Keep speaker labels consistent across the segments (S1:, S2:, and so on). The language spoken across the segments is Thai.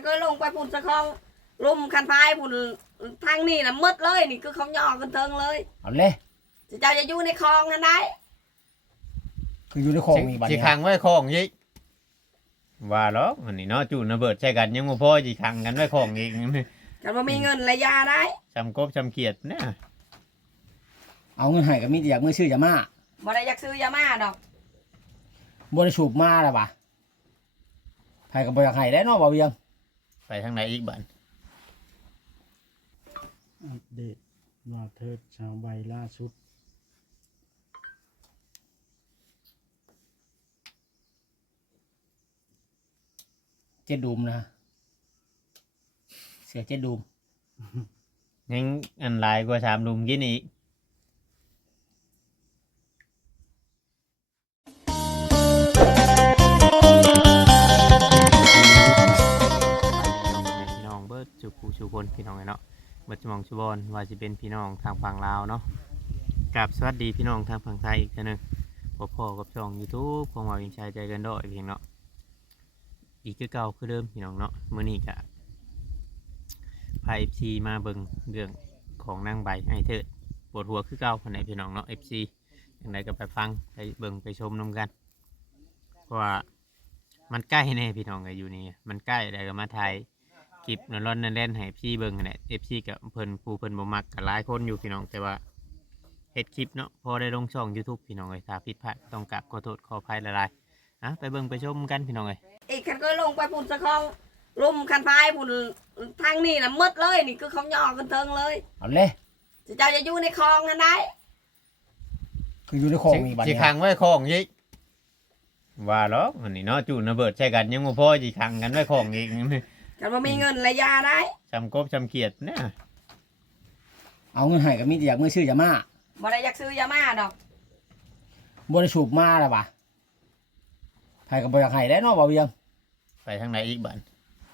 S1: ก็ลงไปพุ่นสะคองลุ่มคันพายพุ่นทางนี่นะมืดเลยนี่คือเขาย่อกันเทิงเลย
S2: เอาเลย
S1: เจ้าจะอยู่ในคลองกันได้
S2: คืออยู่ในคลองมีบัด
S3: สิ
S2: นี้
S3: ขังไว้ของอีกว่าหรอกอันนี้เนาะจูนระเบิดใช้กันยังบ่พอสิขังกันไว้ของอีก
S1: กันว่ามีเงินระยะได้
S3: จำกบจำเกียดเนี่ย
S2: เอาเงินให้ก็มีแต่อยากมือชื่อยามา
S1: บ่ได้อยากซื้อยามาดอก
S2: บ่ได้สูบมาแล้วว่ะไผก็บ่อยากให้ได้เนาะบ่เวียง
S3: ไปทางไหนอีกบัด
S4: อัปเดตว่าเทิดชาวใบล่าสุด
S2: เจ็ดดูมนะเสือเจ็ดดูม
S3: ยังอันหลายกว่า3 ดุมกินอีกพี่น้องเบิดจุกูชูคนพี่น้องเนาะเบิดจมองชูบอลว่าจะเป็นพี่น้องทางฝั่งลาวเนาะกับสวัสดีพี่น้องทางฝั่งไทยอีกทีนึงพ่อกับช่อง YouTube ของเราเองชายใจกันด้วยเพียงเนาะอีกคือเก่าคือเดิมพี่น้องเนาะมื้อนี้ก็พา FC มาเบิ่งเรื่องของนางใบไอเถิดปวดหัวคือเก่าคนไหนพี่น้องเนาะ FC อย่างไรก็ไปฟังไปเบิ่งไปชมนํกันเพราะว่ามันใกล้แน่พี่น้องก็อยู่นี่มันใกล้แล้วก็มาถ่ายคลิปร้อนๆเล่นๆให้พี่เบิ่งนั่นแหละ FC กับเพิ่นผู้เพิ่นบ่มักก็หลายคนอยู่พี่น้องแต่ว่าเฮ็ดคลิปเนาะพอได้ลงช่อง YouTube พี่น้องเอ้ยถ้าผิดพลาดต้องกราบขอโทษขออภัยหลายๆไปเบิ่งไปชมกันพี่น้องเอ้ย
S1: อีกคันก็ลงไปพุ่นสะคองลุ่มคันพายพุ่นทางนี่นะมืดเลยนี่คือเขาย่อกันเทิงเลย
S2: เอาเลย
S1: เจ้าจะอยู่ในคลองกันได้
S2: คืออยู่ในคลองมีบัด
S3: สิ
S2: นี้
S3: ขังไว้ของอีกว่าหรอกอันนี้เนาะจูนระเบิดใช้กันยังบ่พอสิขังกันไว้ของอีก
S1: กันว่ามีเงินระยะได้
S3: จำกบจำเกียดเนี่ย
S2: เอาเงินให้ก็มีแต่อยากมือชื่อยามา
S1: บ่ได้อยากซื้อยามาดอก
S2: บ่ได้สูบมาแล้วว่ะไผก็บ่อยากให้ได้เนาะบ่เวียง
S3: ไปทางไหนอีกบัด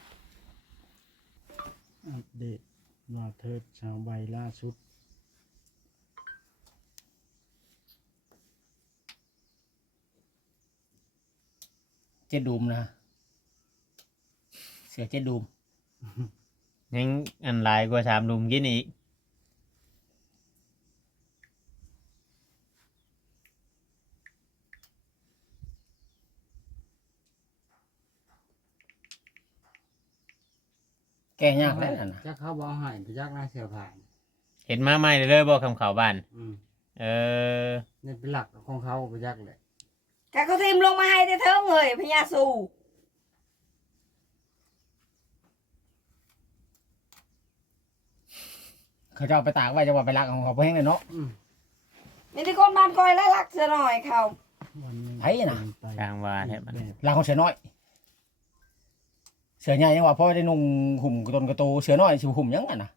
S4: อัปเดตว่าเทิดชาวใบล่าสุด
S2: เจ็ดดูมนะเสือเจ็ดดูม
S3: ยังอันหลายกว่า3 ดุมกินอีก
S2: แก้ยากแล้วนะ
S4: จะเข้าบ่อหายไปยักหน้าเสียผ่าน
S3: เห็นมาใหม่เลยบ่คำข่าวบ้านเออ
S4: นี่เป็นหลักของเขาไปยักเลย
S1: แกเขาทิมลงมาให้ได้เทิงเลยพญาสู
S2: เขาจะเอาไปตากไว้จะว่าไปรักของเขาเพื่อให้เนาะ
S1: นี่ที่คนบ้านคอยไล่ลักเสียหน่อยเขา
S2: ไผ่น่ะ
S3: ทางว่าแท้บัด
S2: รักของเสือน้อยเสือใหญ่ยังว่าพ่อได้นุ่งหุ่มกระตนกระโตเสือน้อยสิหุ่มยังไงนะ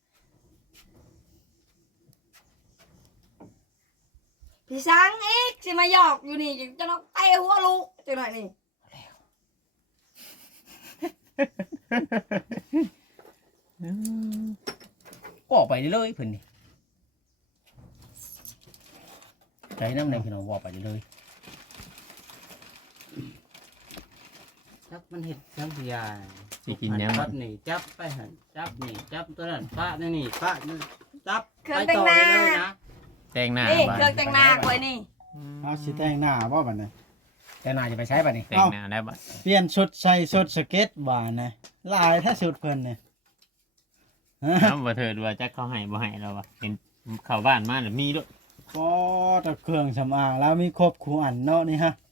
S1: พี่ช้างอีกสิมาหยอกอยู่นี่จะน้องเตะหัวลูกจังหน่อยนี่
S2: ก็ออกไปเลยเพิ่นนี่ใจน้ำในพี่น้องบอกไปเลย
S4: จับมันเห็ดจังเสีย
S3: สิกินยัง
S4: จับนี่จับไปหันจับนี่จับตัวนั้นป้านี่ป้านี่จับ
S1: เครื่องแต่งหน้า
S3: แต่งหน้า
S1: นี่
S3: บ้าน
S1: เครื่องแต่งหน้าคอยนี่
S4: เอาสิแต่งหน้าบ่บัดนี้
S2: แต่น่าจะไปใช้ป่ะนี่
S3: แต่งหน้าได้บัด
S4: เปลี่ยนชุดใส่ชุดสเก็ตบ่านะลายถ้าชุดเพิ่นเนี่ย
S3: น้ำบ่เถิดว่าจักเขาให้บ่ให้เราว่ะเห็นเข้าบ้านมาแล้วมีด้วย
S4: ก็ตะเครื่องสำอางแล้วมีครบครูอันเนาะนี่ฮะ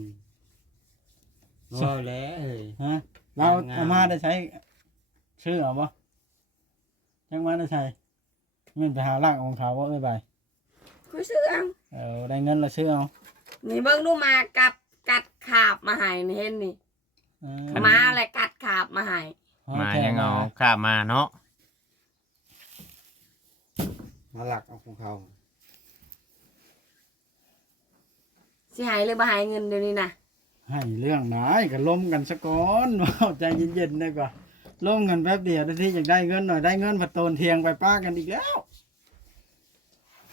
S4: ว่าแล้วฮะเราเอามาได้ใช้ชื่อเอาปะยังมาได้ใช้เงินไปหาล่างของเขาว่าเอ้ยไป
S1: คุยซื้อเอา
S4: ได้เงินเราชื่อเอา
S1: นี่เบิ้งดูมากับกัดขาบมาให้นี่เห็นนี่มาอะไรกัดขาบมาให้
S3: มายังเอาข้ามาเนาะ
S4: มาหลักเอาของเขา
S1: สิหายเลยมาหายเงินเดี๋ยวนี้นะ
S4: ให้เรื่องไหนก็ล้มกันซะก่อนเอาใจเย็นๆได้กว่าล้มกันแป๊บเดียวที่อยากได้เงินหน่อยได้เงินผัดโตนเทียงไปป้ากันอีกแล้ว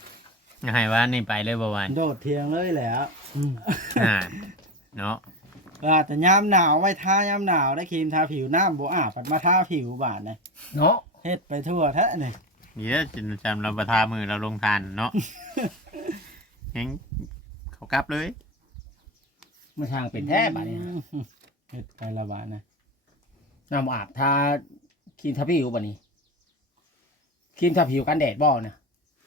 S3: ให้ว่านี่ไปเลยบ่วัน
S4: โดดเทียงเลยแหละ
S3: เนาะ
S4: แต่ยามหนาวไว้ทายามหนาวได้ครีมทาผิวน้ำบ่อาบปัดมาทาผิวบาดเลย
S2: เนาะ
S4: เฮ็ดไปทั่วแท้นี่
S3: นี่แล้วจินจำเราประทามือเราลงทานเนาะ ยังเขากลับเลย
S2: มันช่างเป็นแท้บัดนี้
S4: เฮ็ดไปละบาดนะ
S2: น้ำอาบทาครีมทาผิวบัดนี้ครีมทาผิวกันแดดบ่เนี่ย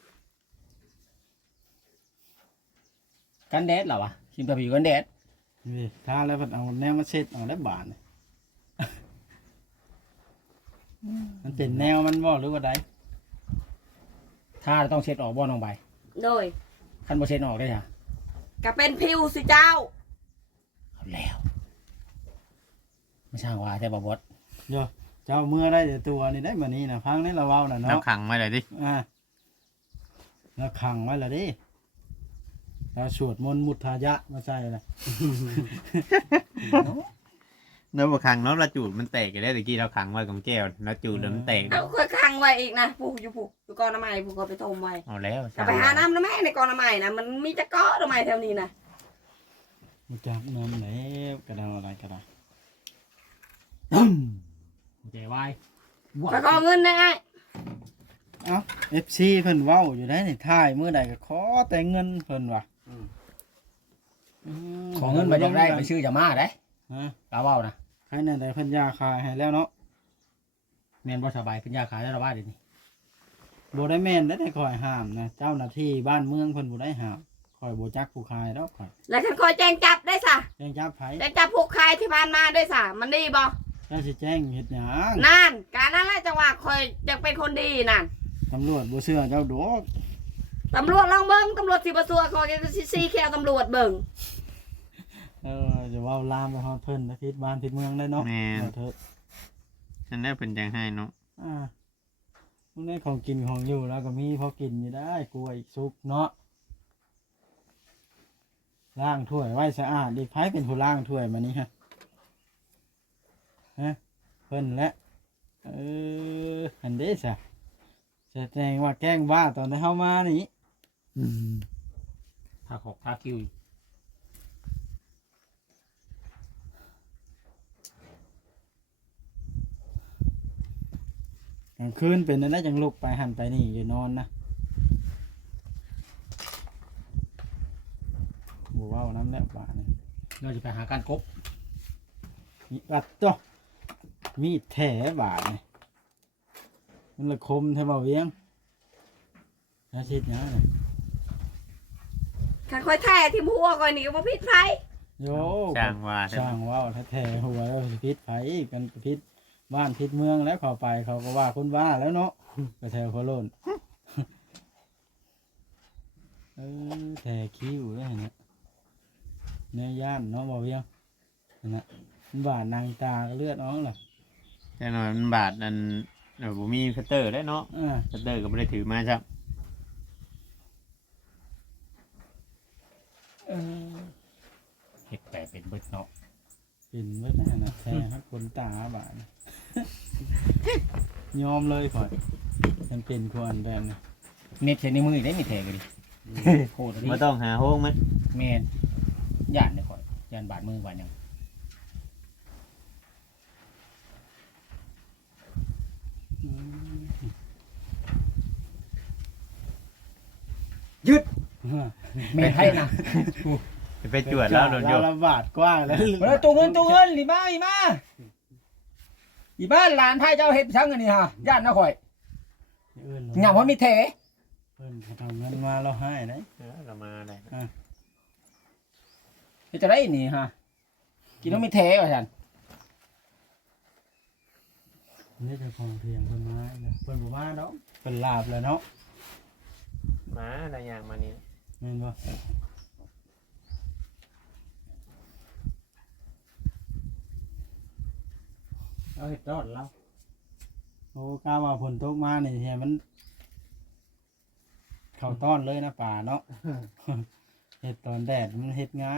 S2: กันแดดเหรอวะครีมทาผิวกันแดด
S4: นี่ทาแล้วเพิ่นเอาแนวมาเช็ดเอาได้บาดนี่มันเป็นแนวมันบ่หรือว่าใด
S2: ทาแล้วต้องเช็ดออกบ่น้องใบ
S1: โดย
S2: คันบ่เช็ดออกได้ค่ะ
S1: ก็เป็นผิวสิเจ้า
S2: เอาแล้วไม่ช่างว่าแต่บ่บด
S4: โยเจ้าเมื่อได้แต่ตัวนี่ได้มานี้นะพังนี่เราเว้าน่ะ
S3: เรา
S4: เนาะ
S3: ขังไว้เลยดิ
S4: แล้วขังไว้ละดิเราสวดมนต์มุทายะมาใส่ละ
S3: เนื้อขังเนาะเราจูดมันแตกกันได้ตะกี้เราขังไว้กับแก้วเราจูดแล้วมันแตก
S1: เอาค่อยค้างไว้อีกนะผูกอยู่กอนน้ำไม้ผูกก็ไปต้มไว้
S3: เอาแล้ว
S1: ก็ไปหาน้ำน้ำแม่ในกอนน้ำไม้นะมันมีแต่ก้อน้ำไม้แถวนี้นะ
S4: มาจับน้ำแล้วกระดาอะไรกระดา
S2: ใจไว้
S1: ไปขอเงินได้ไอ้
S4: เอ้า FC เพิ่นเว้าอยู่ได้ในท้ายมื้อใดก็ขอแต่เงินเพิ่นว่ะ
S2: ขอเงินมาจากได้ไปชื่อจะมาได้
S4: ฮะ
S2: ลาเว้านะ
S4: ใครนั่นได้เพิ่นยาคายให้แล้วเนาะ
S2: แม่นบ่สบายเป็นยาขายแล้วละว่าเดี๋ยวนี้
S4: บ่ได้แม่นได้คอยห้ามนะเจ้าหน้าที่บ้านเมืองเพิ่นบ่ได้ห้ามคอยบ่จักผู้คายดอกคอย
S1: แล้วฉันคอยแจ้งจับได้สะ
S4: แจ้งจับไผ
S1: แจ้งจับพวกใครที่ผ่านมาได้สะมันดีบ่
S4: เจ้าสิแจ้งเฮ็ดหยัง
S1: นั่นการนั้นแหละจังหวะคอยอยากเป็นคนดีนั่น
S4: ตำรวจบ่เชื่อเจ้าดอก
S1: ตำรวจลองเบิ้งตำรวจสิบสัวคอยจะซีแค่ตำรวจเบิ้ง
S4: จะเว้าลามไปฮอดเพิ่นนะพิษบ้านพิษเมืองได้เนาะ
S3: แม่
S4: เอาเถอะ
S3: ฉันได้เป็นจังให้เนาะ
S4: พวกนี้ของกินของอยู่แล้วก็มีพอกินอยู่ได้กลัวอีกซุกเนาะล้างถ้วยไว้สะอาดอีกไผเป็นผู้ล้างถ้วยมานี้ฮะเพิ่นและอันเด้ซะแสดงว่าแกล้งบ้าตอนที่เฮามานี่
S2: ทาขอกทาคิว
S4: กลางคืนเป็นนั่นได้จังลุกไปหันไปนี่อยู่นอนนะบ่เว้าน้ำแล้วป่านี่
S2: เราจะไปหาการกบ
S4: มีอัดจ้ะมีดแถบาดนี่มันละคมแทบเอาเวียงอาทิตย์นี้เนี่ย
S1: ข้าคอยแท้ที่หัวคอยนี่ก็บ่ผิดไผ
S4: โย
S3: ช่างว่า
S4: ช่างว่าวแท้ๆหัวแล้วพิษไผกันพิษบ้านพิษเมืองแล้วเข้าไปเขาก็ว่าคนบ้าแล้วเนาะไปแถวโคโลนแถคิ้วเลยเนี่ยเนื้อย่างเนาะบ่เวียงนั่นน่ะมันบาดนางตาก็เลือดน้องล่ะ
S3: แต่หน่อยมันบาดนั่นผมมีคัตเตอร์ได้เนาะคัตเตอร์ก็ไม่ได้ถือมาครับ
S2: เห็ดแต่เป็นเบิดเนาะ
S4: เป็นไว้ได้นะแท้ครับคนตาบาด ยอมเลยข่อยมันเป็นควรแบบนี้
S2: เม็ดเชนในมือได้มีแทงกันดิโคตรนี่
S3: ไม่ต้องหาโฮงมั้ย
S2: แม่นย่านเนี่ยก่อนย่านบาดมือบาดหยังแม่นให้นะ
S3: จะไปจวดแล้วโดนโย
S4: เราละบาดกว้างแล้ว
S2: เออตัวเงินอีมาอีบ้านหลานไทยเจ้าเฮ็ดช่างอันนี้ฮะย่านนะข่อยหยังว่ามีแท้
S4: เพิ่นเขาทำเงินมาเราให้ได้
S3: เรามาอะไร
S2: เฮ็ดจะได้นี่ฮะกินต้องมีแท้ว่าซั่น
S4: นี่เจ้าของเพียงเพิ่นมาเนี่ยเพิ่นบ่มาดอกเพิ่นลาบแล้วเนาะ
S3: มาอะไรอย่างมานี่
S4: แม่นบ่
S2: เอาเฮ็ดรอดแล้ว
S4: โอ้กล้าว่าฝนตกมานี่แท้มันเข้าต้อนเลยนะป่าเนาะ เฮ็ดตอนแดดมันเฮ็ดง่าย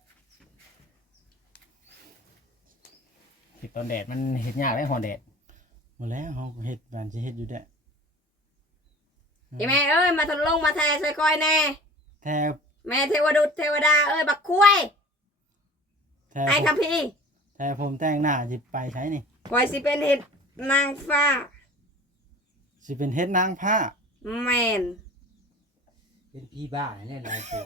S2: เฮ็ดตอนแดดมันเฮ็ดยากได้หอนแดด
S4: หมดแล้วเฮาก็เฮ็ดบ้านสิเฮ็ดอยู่แด้
S1: อีแม่เอ้ยมาทนลงมาแท้ใส่คอยแน่
S4: แท้
S1: แม่เทวดุษเทวดาเอ้ยบักคุ้ย
S4: แท้
S1: ไอ้ครับพี่
S4: แต่ผมแต่งหน้าสิไปใช้นี่
S1: คอยสิเป็นเห็ดนางฟ้า
S4: สิเป็นเฮ็ดนางผ้า
S1: แมน
S5: เป็นพี่บ้าเนี่ยหลายตัว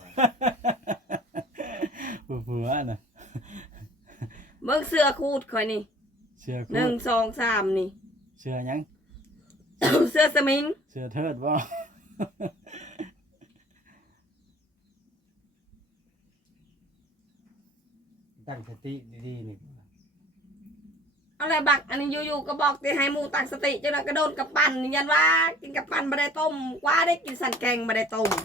S4: เผื่อๆน่ะ
S1: เบิ่งเสื้อคูดคอยนี่
S4: เสื้อ
S1: หนึ่งสองสามนี่
S4: เสื้อหยัง
S1: เสื้อสมิง
S4: เสื้อเทิดบ่
S5: ตั้งสติดีๆนี่
S1: เอาอะไรบักอันนี้อยู่ๆก็บอกที่ให้หมูตั้งสติจังนั้นก็โดนกับปั่นยันว่ากินกับปั่นไม่ได้ต้มกว่าได้กินสันแกงไม่ได้ต้ม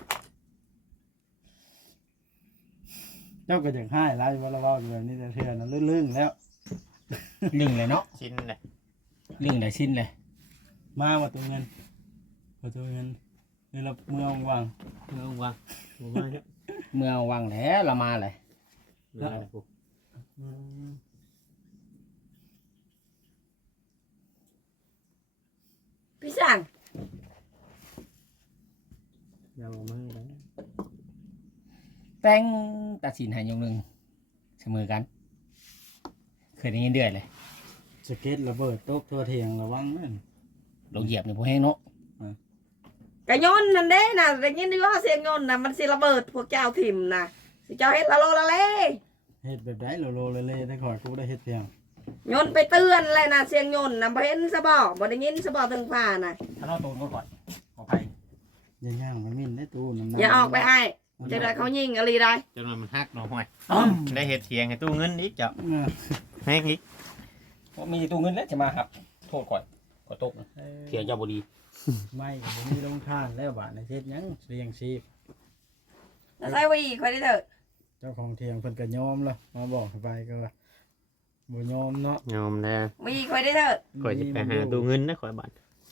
S4: เจ้าก็อยากให้ไล่ว่าเราเว้าอยู่แบบนี้แต่เทื่อนั้นลื่นๆแล้ว
S2: ลึงเลยเนาะ
S3: ชิ้นเลย
S2: ลึงเลยชิ้นเลย
S4: มาว่าตัวเงินว่าตัวเงินนี่เราเมื่อวาง
S3: เมื่อวางมาเนี่ย
S2: เมื่อวังแล้วละมาเลย
S3: มาเลยปุ๊บ
S1: พี่สั่ง
S3: ยาวมาเลย
S2: แต่งตัดสินให้ยงหนึ่งเสมอกันเคยได้ยินเดือดเลย
S4: สเก็ตระเบิดตกตัวเถียงระวังนั่น
S2: ลงเหยียบในพวกแห้งเนาะ
S1: กระยนนั่นเด้น่ะได้ยินดีว่าเสียงยนต์น่ะมันสิระเบิดพวกเจ้าถิ่มน่ะสิเจ้าเฮ็ดละโลละเล่
S4: เฮ็ดแบบใดโลเล่ๆได้ขอยกูได้เฮ็ดเพียง
S1: ยนต์ไปเตือนเลยน่ะเสียงยนต์น่ะบ่เห็นซะบ่บ่ได้ยินซะบ่ถึงฟ้าน่ะ
S2: ถ้าเราตูนก่อนขอไป
S4: อย่าย่างมันมินได้ตู้น้ำ
S1: อย่าออกไปให้จะได้เขายิงอะไรได้
S3: จนมันหักเนาะห่วยได้เห็ดเทียงให้ตู้เงินอีกจ้ะแม่งอีก
S2: มีตู้เงินแล้วจะมาครับโทษก่อนขอตกเถียงเจ้าบุรี
S4: ไม่ก็บ่มีลงทานแล้วบาดในเฮ็ดหยังเลี้ยงชีพ
S1: แล้วใส่ไว้อีกค่อยได้เถอะ
S4: เจ้าของเถียงเพิ่นก็ยอมแล้วมาบอกให้ไปก็ว่าบ่ยอมเนาะ
S3: ยอมแล้ว
S1: ไว้อีกค่อยได้เถอะ
S3: ก่อยจะไปหาตู้เงินนะข่อยบาท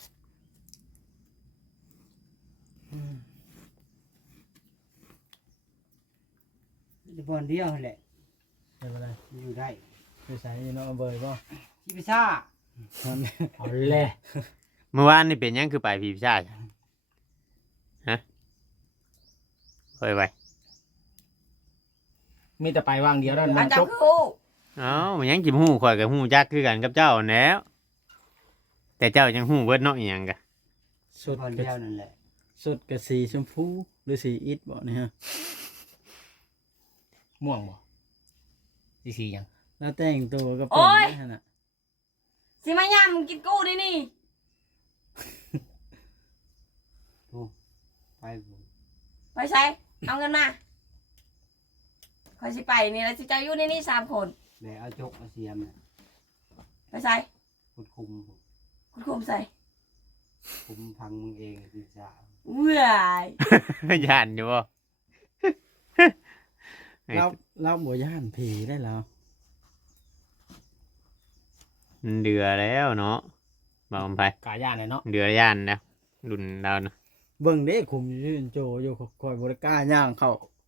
S5: บอลเดียวแหละ
S4: เป็นไร
S5: อยู่ได้
S4: ไปใส่เนาะเอาเบยบ่
S5: ชิพิซ่า
S4: มัน
S2: เอาเลย
S3: เมื่อวานนี่เป็นยังคือไปพีพิชาติฮะไปไป
S2: มีแต่ไปวางเดียวแล้ว
S1: อา
S2: มัน
S1: จั
S2: จ
S1: บบ คู่
S3: เอ้ามันยังจิมหูข่อยกับหูจักคือกันกับเจ้าแหล้ว แต่เจ้ายังหูเบิดเนาะอีหยังกะ
S4: สุด
S5: บอล
S4: ก็
S5: เดียวนั่นแหละ
S4: สุดก็สีชมพูหรือสีอิฐบ่เนี่ยฮะ
S2: ม่วงบ่สียัง
S4: แล้วแต่งตัวก็เป็นได้หั่นน่ะ
S1: สิมายำกินกู้นี่นี่
S5: ไปผม
S1: ไปใช้เอาเงินมาค่อยสิไปนี่แล้วสิเจ้าอยู่ในนี่3 คน
S5: แบกเอาจกเอาเสียมเนี่ย
S1: ไปใช้
S5: คุดคุมผม
S1: คุณคุมใส่
S5: คุมพังมึงเองพิซ่า
S1: เว้ย
S3: ย่านอยู่บ่
S4: เราบ่ย่านผีได้แล้ว
S3: มันเดือแล้วเนาะบอกมันไป
S2: กาย่านเลยเนาะ
S3: เดือย่านแล้วรุ่นเราเนาะ
S4: เบิ่งเด้คุมยืนโจอยู่คอยบ่ได้กล้าย่างเข้า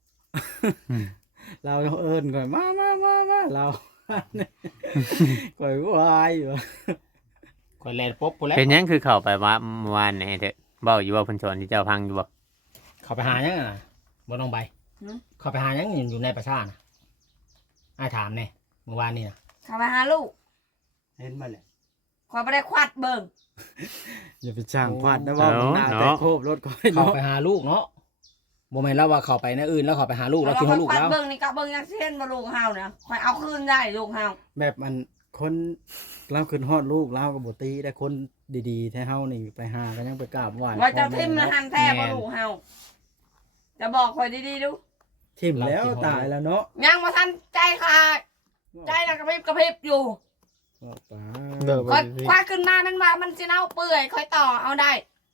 S4: เราต้องเอิ้นก่อนมาเรา ก่อยวายอยู่
S2: คอยแลนป๊บปุ๊บแล้ว
S3: เป็นยังคือเข้าไปว่าเมื่อวานนี่เถอะเบ้าอยู่ว่าเพิ่นสอนที่เจ้าพังอยู่บ่
S2: เขาไปหายังน่ะบ่ต้องไปเขาไปหายังอยู่ในประชาน่ะไอ้ถามเนี่ยเมื่อวานนี่นะ
S1: เข้าไปหาลูก
S5: เห็นมาเลย
S1: คอยไปได้ควัดเบิ่ง
S4: อย่าไปช่างพลาดนะว่ามันหน้าแต่โคบรถก่อย
S2: เขา
S4: เนาะ
S2: ไปหาลูกเนาะบ่แม่นแล้วว่าเขาไปในอื่นแล้วเขาไปหาลูกแล้วคิดว่าลูก
S1: ควัด
S2: แล้ว
S1: เบิ่งนี่ก็เบิ่งยังเช่นบ่ลูกเฮาเนี่ยคอยเอาคืนได้ลูกเฮา
S4: แบบมันคนเราขึ้นฮอดลูกเราก็บ่ตีแต่คนดีๆแท้เฮานี่ไปหาก็ยังไปกราบไหว้
S1: ว่าจะทิ่มนะหันแท้บ่ลูกเฮาจะบอกคอยดีๆดู
S4: ทิ่มแล้วตายแล้วเนาะ
S1: ยังบ่ทันใจขาดใจน่ะกระพริบกระพริบอยู่
S4: ว่าไป
S1: คอยคว้าขึ้นมามันว่ามันสิเน่าเปื่อยคอยต่อเอาได้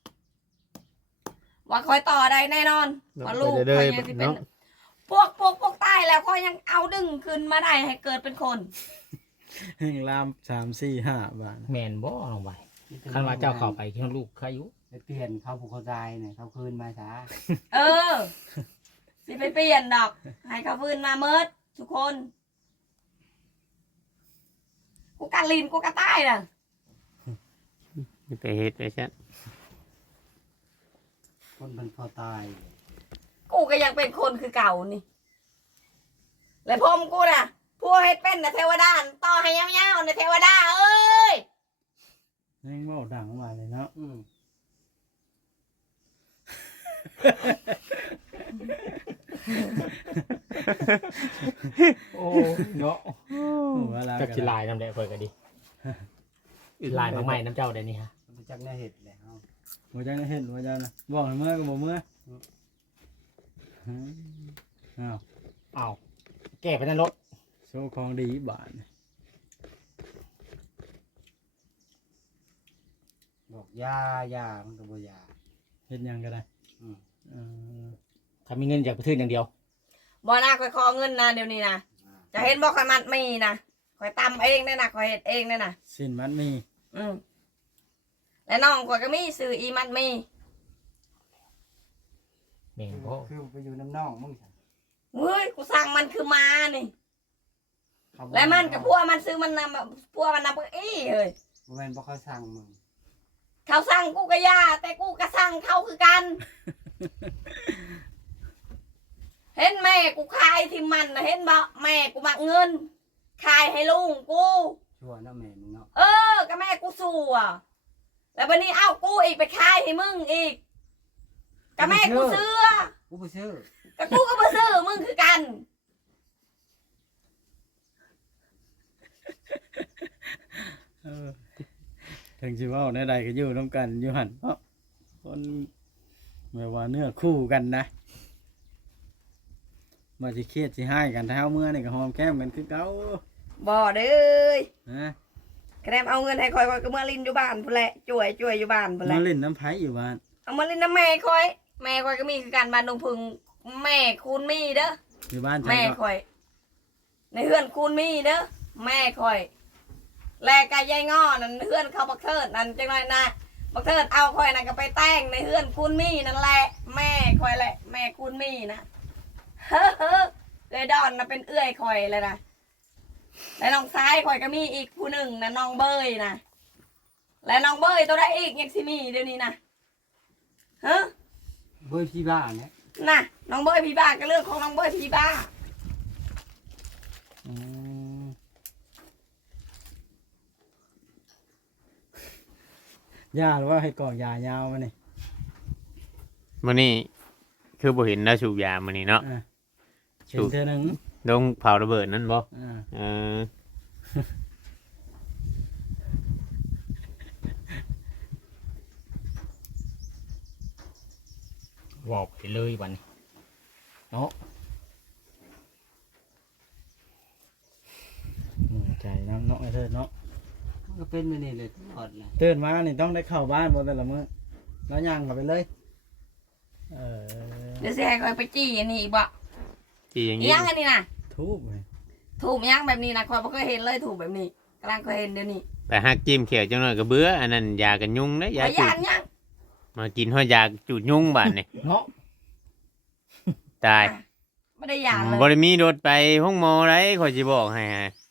S1: ว่าคอยต่อได้แน่นอนว่าลูกคอยยังสิเป็นพวกตายแล้วคอยยังเอาดึงขึ้นมาได้ให้เกิดเป็นคน
S4: แห่งลาม3 4 5บาท
S2: แม่นบ่ลงไปคันว่าเจ้าเขาไปคิดว่าลูกใครอยู่
S5: ไปเปลี่ยนเขาผูกเขาตายเนี่ยเขาคืนมาช้า
S1: เออ สิไปเปลี่ยนดอก ให้เขาฟื้นมาเมิดทุกคน กูกะลินกูกะใต้น่ะ
S3: ไปเฮ็ดไปซะ
S5: คนเป็นพอตาย
S1: กูก็ยังเป็นคนคือเก่านี่ และผมกูน่ะพวกเฮ็ดเป็นนะเทวดาต่อให้ยาวๆนะเทวดาเอ้ย
S4: ยังเว้าดังว่าเลยเนาะ
S2: โอ้เนาะ
S4: เวลา
S2: จักสิลายน้ำแดงเพิ่นก็ดีลายมาใหม่น้ำเจ้าได้นี่ฮะ
S5: มันจักได้เห็ดแล้ว
S4: บ่จังได้เฮ็ดบ่จังนะบอกให้เมื่อก็บ่เมื่ออ้าว
S2: อ้าวแก้ไปนั่นรถ
S4: โชว์ของดีบาดนี่
S5: บอกยามันก็บ่ยา
S4: เฮ็ดหยังก็ได้
S5: อืม
S4: เออ
S2: ถ้ามีเงินอยากไปซื้ออย่างเดียว
S1: บ่น่าคอยขอเงินนะเดี๋ยวนี้นะจะเห็นบ่คอยมัดมีนะคอยตำเองได้นะคอยเฮ็ดเองได้นะ
S4: สิ้นมันมี
S1: และน้องคอยก็มีซื้ออีมัดมี
S2: แม่นบ่
S5: คือไปอยู่น้ำน่องมึงจ้ะ
S1: เฮ้ยกูสั่งมันคือมานี่
S5: เขาบอก
S1: และมันกับพวกมันซื้อมันนำพวกมันนำเอ้ยเฮ้ย
S5: บ่แม่นบ่เขาสั่งมึง
S1: เขาสั่งกูก็ย่าแต่กูก็สั่งเขาคือกัน เห็นแม่กูขายที่มันนะเห็นบ่แม่กูมักเงินขายให้ลุงกู
S5: ชั่วนะแม่มึงเนาะ
S1: ก็แม่กูสู้อ่ะแล้ววันนี้เอ้ากูอีกไปขายให้มึงอีกก็แม่กูซื้อ
S5: กูบ่ซื้อ
S1: ก็กูก็มาซื้อมึงคือกัน
S4: เออถึงสิเว้าในใดก็อยู่นํกันอยู่หั่นเนาะคนแบบว่าเนื้อคู่กันนะมาสิเครียดสิให้กันถ้าเฮาเมื่อนี่ก็หอมแก้มกันคือเก่า
S1: บ่เด้ย
S4: ฮะ
S1: คะแนนเอาเงินให้คอยก็เมื่อลินอยู่บ้านพุ่นแหละจ่วยอยู่บ้านพุ่นแห
S4: มา
S1: ละ
S4: เล่นน้ำไผอยู่บ้าน
S1: เอามาลินน้ำแม่คอยแม่คอยก็มีคือการบ้านดงพึงแม่คูณมีเด้อ
S4: อยู่บ้านฉัน
S1: แม่
S4: ก็
S1: คอย ในเฮือนคูณมีเด้อแม่คอย แลกายายง้อนั่นเฮือนเขาบักเทิดนั่นจังไรนะบักเทิดเอาคอยนั่นก็ไปแต่งในเฮือนคูณมีนั่นแหละแม่คอยแหละแม่คูณมีนะเฮ้อเอื้อยดอนนะเป็นเอื้อยคอยเลยนะและน้องซ้ายคอยก็มีอีกผู้หนึ่งนะน้องเบยนะและน้องเบยตัวได้อีกยังสิมีเดี๋ยวนี้นะฮะ
S5: เบิ่พี่บ้านเนี่ย
S1: น่ะน้องเบยพี่บ้าก็เรื่องของน้องเบยพี่บ้า
S4: อืมยาหรือว่าให้กรอกยายาวมานี่
S3: มื้อนี้คือบ่เห็นแล้วสูบยามื้อนี้เนาะ
S4: อ่ะเห็นเธอหนึ่ง
S3: ลงเผาระเบิดนั่นบ่
S4: อ่า
S3: เออ
S2: วอกไปเลยวันนี้เนาะ
S4: ใจน้ำเนาะไอ้เธอเนาะ
S5: มันก็เป็นไปนี่เลยตลอดเลย
S4: ตื่นมานี่ต้องได้เข้าบ้านบ่แต่ละมื้อแล้วย่างเข้าไปเลย เออ
S1: เดี๋ยวสิให้คอยไปจี้อันนี้อีกบ่
S3: ที่อย่าง
S1: อี
S3: นี้
S1: หยังอันนี้นะ
S4: ทุบเลย
S1: ถูกอีหยังแบบนี้นะคอยบ่เคยเห็นเลยถูกแบบนี้กำลังเคยเห็นเดี๋ยวนี้
S3: ไปหักจิ้มเขียวจังหน่อยก็เบื่ออันนั้นยากันยุงเด้ยา
S1: พ
S3: จู
S1: ยา
S3: ด
S1: นยัง
S3: มากินห้อยยาจูดยุงบาดนี่
S2: เนาะ
S3: ตาย
S1: ไม่ได้ยานเลย
S3: บ่ได้มีรถไปห้องหมอไรขอยสิบอกให้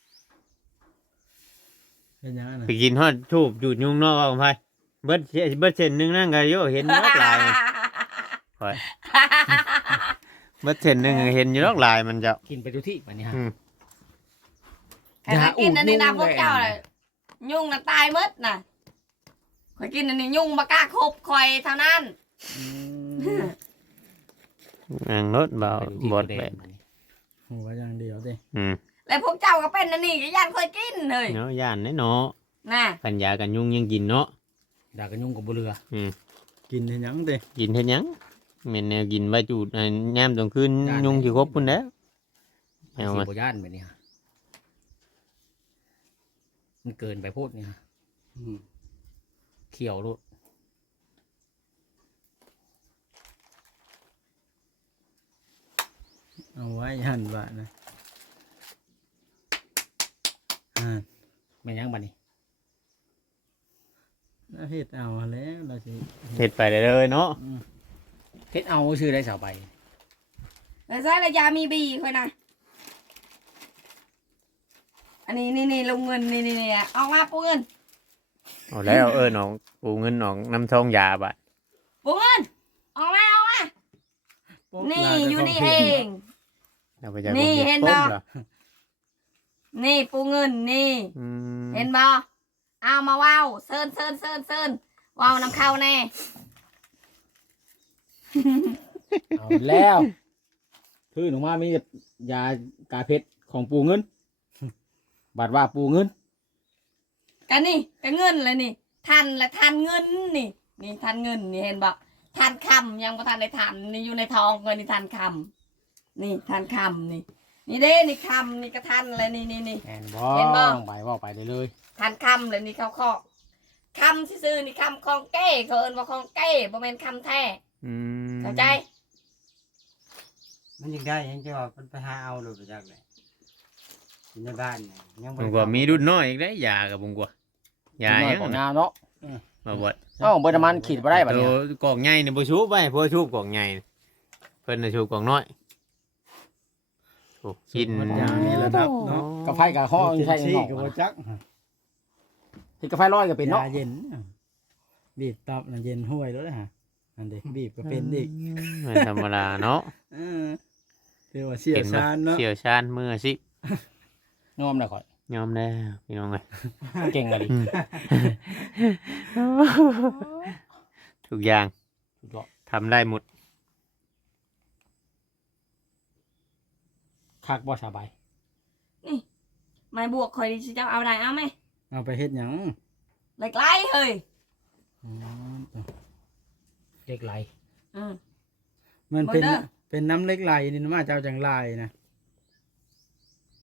S4: เป็นยังไงนะ
S3: ไปกินฮอดทูบจูดยุงเนาะว่าของไผเบิดเส้นหนึงนั่นก็โยเห็นเบิดลายมันข่อยเบิดเส้นหนึงเห็นอยู่ดอกลายมันจะ
S2: กินไปทุกที่วันนี้ฮะ
S3: อืม
S1: ใครกินอันนี้นะพวกเจ้าเลยยุ่งน่ะตายหมดน่ะคอยกินอันนี้ยุ่งบ่กล้าคบคอยเท่านั้น
S4: อืม
S3: นั่งรถเบาบดแบบ
S4: หัวอย่างเดียวดิ
S3: อืม
S1: แล้วพวกเจ้าก็เป็นอันนี้ก็ย่านคอยกินเลย
S3: เนาะย่านแน่เนาะ
S1: น่ะ
S3: ปัญญากันยุงยังกินเนาะ
S2: ด่ากันยุ่งกับบุเรือ
S4: กินเห็นยังดิ
S3: กินเฮ็ดหยังแม่นแนวกินไว้จูดยามตอนคืนยุงสิครบพุ่นแหล้วเอา
S2: สี
S3: มา
S2: บย่านแบบนี้ฮะมันเกินไปพูดนี่ฮะ
S5: อืม
S2: เขียวรุด
S4: เอาไว้หันบ้านนะอ่า
S2: แม่นยังบัดนี้
S4: แล้วเฮ็ดเอาแล้วเราสิ
S3: เฮ็ดไปได้เลยเนาะ
S4: อืม
S2: เฮ็ดเอาชื่อได้สาวใบ
S1: แล้วใช้ระยามีบีคอยนะอันนี้นี่ลงเงินนี่เอามาปูเงิน
S3: เอาแล้วน้องปูเงินน้องน้ำทองยาบาด
S1: ปูเงินเอามา
S4: โป๊ะ
S1: นี่
S4: ลา
S1: อยู่
S4: แต่
S1: นี่
S4: ข
S1: เอ
S4: พี่
S1: ง
S3: เอาไปจาก
S1: นี่
S3: กรุงทพ
S1: เห็น
S3: ปุ๊
S1: บ่
S3: หรอ
S1: นี่ปูเงินนี่
S3: อืม
S1: เห็นบ่เอามาว้าวเซินว้าวน้ำเข้าแน่
S2: เอาแล้วคือหนูว่ามียากาเพชรของปูเงินบัดว่าปูเงิน
S1: กันนี่กันเงินเลยนี่ทันละทันเงินนี่นี่ทันเงินนี่เห็นบ่ทันคำยังบ่ทันได้ทันนี่อยู่ในทองเลยนี่ทันคำนี่ทันคำนี่นี่เด้นี่คำนี่ก็ทันเลยนี่
S2: แอนบ่
S1: เห็นบ่
S2: ลงไปว่าไปเลย
S1: ทันคำเลยนี่เขาข้อคำที่ซื้อนี่คำของเก้เขาเอิ้นว่าของเก้บ่แม่นคำแท้
S3: อืม
S1: เข้าใจ
S5: มันยังได้ยังจะว่ามันไปหาเอาเลยไปจากไหนอยู่ในบ้านเนี่ยยัง
S3: ผมก็มีรุ่นน้อยอีกได้ยากับผมกว่ายา
S2: น้อ
S3: ยั
S2: ย
S3: ง
S2: ของงานเนาะ
S3: มาบด
S2: เอ้าเบอร์น้ำมันขีดบ่ได้บัด
S3: ตั
S2: นี้
S3: วกล่องใหญ่เนี่ยบ่ชูบไปพวกชูบกล่องใหญ่เพิ่นน่ะชูบกล่องน้อยโอ้กิน
S4: มันยามีระดับเนาะ
S2: กาแฟกับห้องใช่
S4: ซี่
S2: เนาะ
S4: ก็บ่จัก
S2: ที่กาแฟร้อยก็เป็นเนาะ
S4: ยาเย็นบีบตับน่ะเย็นห้วยแล้วนะฮะอันเด็กบีบก็เป็นอีก
S3: ไม่ธรรมดาเนาะ
S4: เออเรียกว่าเชี่ยวชาญเนาะ
S3: เชี่ยวชาญมืออาชีพ
S2: งอมได้ข่อย
S3: ยอมแล้วพี่น้องเอ้ย
S2: เก่งอะดิ
S3: ทุกอย่าง
S2: สุดยอด
S3: ทำได้หมด
S2: คักบ่สบาย
S1: ไม้บวกคอยดิสิเจ้าเอาได้เอาไหม
S4: เอาไปเฮ็ดหยัง
S1: ไล่เฮ้ย
S4: อ๋อ
S2: เด็กไหล
S1: อืม
S4: มันเป็น
S1: บ่เด้อ
S4: เป็นน้ำเล็กไหลนี่นะมาเจ้าจังไหลนะ